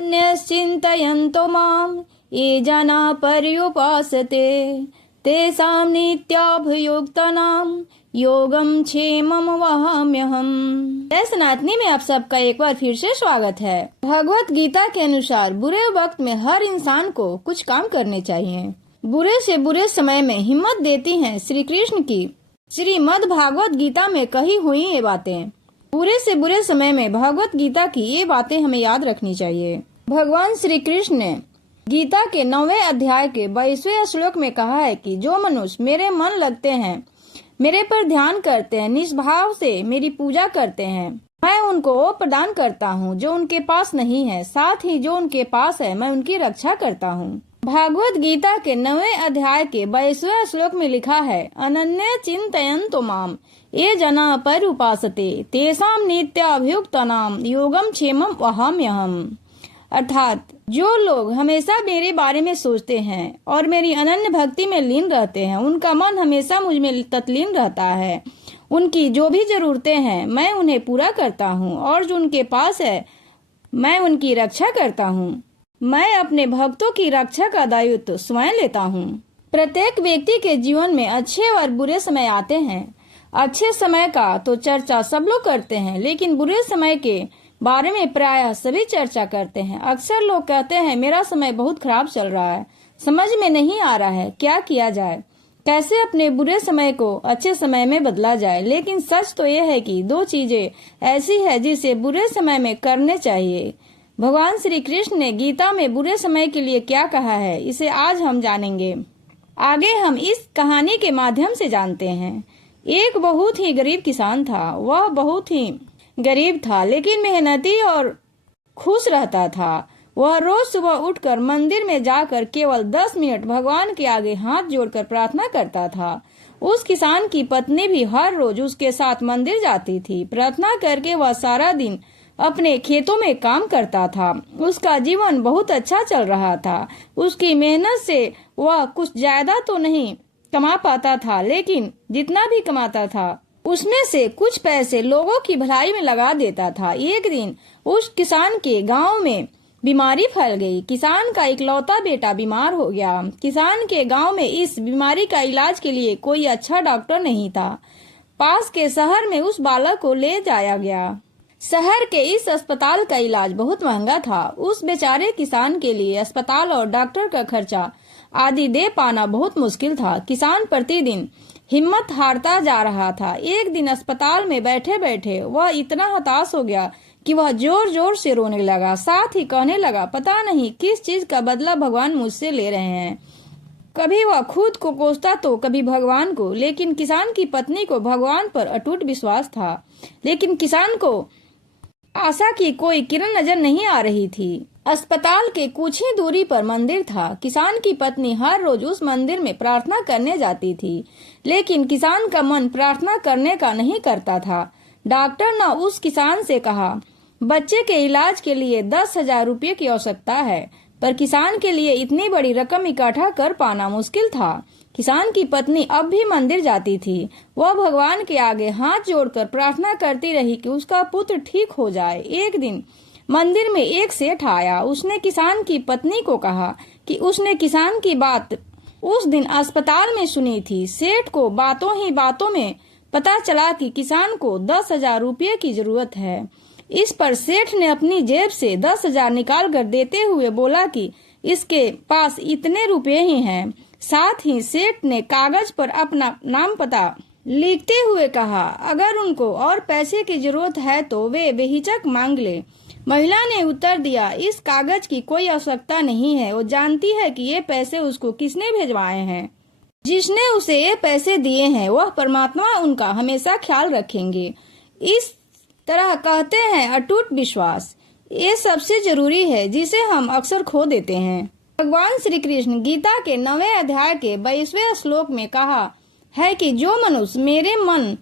चिन्तयन्तो माम् ये जना पर्युपासते तेषां नित्याभियुक्तानां योगम क्षेमम वहाम्यहम्। जय सनातनी में आप सबका एक बार फिर से स्वागत है। भगवत गीता के अनुसार बुरे वक्त में हर इंसान को कुछ काम करने चाहिए। बुरे से बुरे समय में हिम्मत देती हैं श्री कृष्ण की श्रीमद् भागवत गीता में कही हुई ये बातें। बुरे से बुरे समय में भगवत गीता की ये बातें हमें याद रखनी चाहिए। भगवान श्री कृष्ण ने गीता के 9वें अध्याय के 22वें श्लोक में कहा है कि जो मनुष्य मेरे मन लगते हैं, मेरे पर ध्यान करते हैं, निष्भाव से मेरी पूजा करते हैं, मैं उनको वो प्रदान करता हूँ जो उनके पास नहीं है, साथ ही जो उनके पास है मैं उनकी रक्षा करता हूँ। भागवत गीता के 9वें अध्याय के 22वें श्लोक में लिखा है, अनन्य चिंतयन्तो माम ये जना पर्युपासते तेषां नित्याभियुक्तानां योगम क्षेमम वहाम्यहम्। अर्थात जो लोग हमेशा मेरे बारे में सोचते हैं और मेरी अनन्य भक्ति में लीन रहते हैं, उनका मन हमेशा मुझ में तत्लीन रहता है। उनकी जो भी जरूरतें हैं मैं उन्हें पूरा करता हूँ और जो उनके पास है मैं उनकी रक्षा करता हूँ। मैं अपने भक्तों की रक्षा का दायित्व स्वयं लेता हूँ। प्रत्येक व्यक्ति के जीवन में अच्छे और बुरे समय आते हैं। अच्छे समय का तो चर्चा सब लोग करते हैं, लेकिन बुरे समय के बारे में प्रायः सभी चर्चा करते हैं। अक्सर लोग कहते हैं मेरा समय बहुत खराब चल रहा है, समझ में नहीं आ रहा है क्या किया जाए, कैसे अपने बुरे समय को अच्छे समय में बदला जाए। लेकिन सच तो यह है कि दो चीजें ऐसी है जिसे बुरे समय में करने चाहिए। भगवान श्री कृष्ण ने गीता में बुरे समय के लिए क्या कहा है, इसे आज हम जानेंगे। आगे हम इस कहानी के माध्यम से जानते हैं। एक बहुत ही गरीब किसान था। वह बहुत ही गरीब था लेकिन मेहनती और खुश रहता था। वह रोज सुबह उठकर मंदिर में जाकर केवल 10 मिनट भगवान के आगे हाथ जोड़कर प्रार्थना करता था। उस किसान की पत्नी भी हर रोज उसके साथ मंदिर जाती थी। प्रार्थना करके वह सारा दिन अपने खेतों में काम करता था। उसका जीवन बहुत अच्छा चल रहा था। उसकी मेहनत से वह कुछ ज्यादा तो नहीं कमा पाता था, लेकिन जितना भी कमाता था उसमें से कुछ पैसे लोगों की भलाई में लगा देता था। एक दिन उस किसान के गांव में बीमारी फैल गई। किसान का इकलौता बेटा बीमार हो गया। किसान के गांव में इस बीमारी का इलाज के लिए कोई अच्छा डॉक्टर नहीं था। पास के शहर में उस बालक को ले जाया गया। शहर के इस अस्पताल का इलाज बहुत महंगा था। उस बेचारे किसान के लिए अस्पताल और डॉक्टर का खर्चा आदि दे पाना बहुत मुश्किल था। किसान प्रतिदिन हिम्मत हारता जा रहा था। एक दिन अस्पताल में बैठे बैठे वह इतना हताश हो गया कि वह जोर जोर से रोने लगा। साथ ही कहने लगा, पता नहीं किस चीज का बदला भगवान मुझसे ले रहे हैं। कभी वह खुद को कोसता तो कभी भगवान को। लेकिन किसान की पत्नी को भगवान पर अटूट विश्वास था, लेकिन किसान को आशा की कोई किरण नजर नहीं आ रही थी। अस्पताल के कुछ ही दूरी पर मंदिर था। किसान की पत्नी हर रोज उस मंदिर में प्रार्थना करने जाती थी, लेकिन किसान का मन प्रार्थना करने का नहीं करता था। डॉक्टर ने उस किसान से कहा, बच्चे के इलाज के लिए 10,000 रुपये की आवश्यकता है, पर किसान के लिए इतनी बड़ी रकम इकट्ठा कर पाना मुश्किल था। किसान की पत्नी अब भी मंदिर जाती थी। वह भगवान के आगे हाथ जोड़कर प्रार्थना करती रही कि उसका पुत्र ठीक हो जाए। एक दिन मंदिर में एक सेठ आया। उसने किसान की पत्नी को कहा कि उसने किसान की बात उस दिन अस्पताल में सुनी थी। सेठ को बातों ही बातों में पता चला कि किसान को 10,000 रुपये की जरूरत है। इस पर सेठ ने अपनी जेब से 10,000 निकाल कर देते हुए बोला कि इसके पास इतने रुपए ही हैं। साथ ही सेठ ने कागज पर अपना नाम पता लिखते हुए कहा, अगर उनको और पैसे की जरूरत है तो वे बेहिचक मांग ले। महिला ने उत्तर दिया, इस कागज की कोई आवश्यकता नहीं है। वो जानती है कि ये पैसे उसको किसने भेजवाए हैं। जिसने उसे ये पैसे दिए हैं वह परमात्मा उनका हमेशा ख्याल रखेंगे। इस तरह कहते हैं अटूट विश्वास, ये सबसे जरूरी है जिसे हम अक्सर खो देते हैं। भगवान श्री कृष्ण गीता के 9वें अध्याय के 22वें श्लोक में कहा है कि जो मनुष्य मेरे मन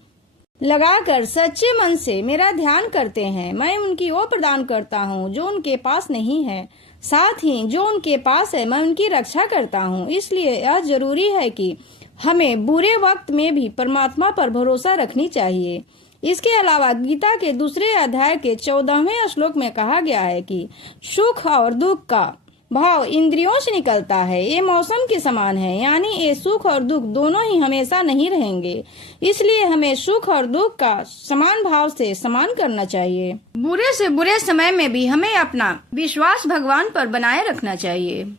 लगाकर सच्चे मन से मेरा ध्यान करते हैं, मैं उनकी वो प्रदान करता हूँ जो उनके पास नहीं है। साथ ही जो उनके पास है मैं उनकी रक्षा करता हूँ। इसलिए यह जरूरी है कि हमें बुरे वक्त में भी परमात्मा पर भरोसा रखनी चाहिए। इसके अलावा गीता के दूसरे अध्याय के 14वें श्लोक में कहा गया है कि सुख और दुख का भाव इंद्रियों से निकलता है, ये मौसम के समान है, यानी ये सुख और दुख दोनों ही हमेशा नहीं रहेंगे। इसलिए हमें सुख और दुख का समान भाव से समान करना चाहिए। बुरे से बुरे समय में भी हमें अपना विश्वास भगवान पर बनाए रखना चाहिए।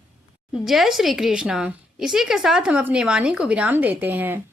जय श्री कृष्णा। इसी के साथ हम अपनी वाणी को विराम देते हैं।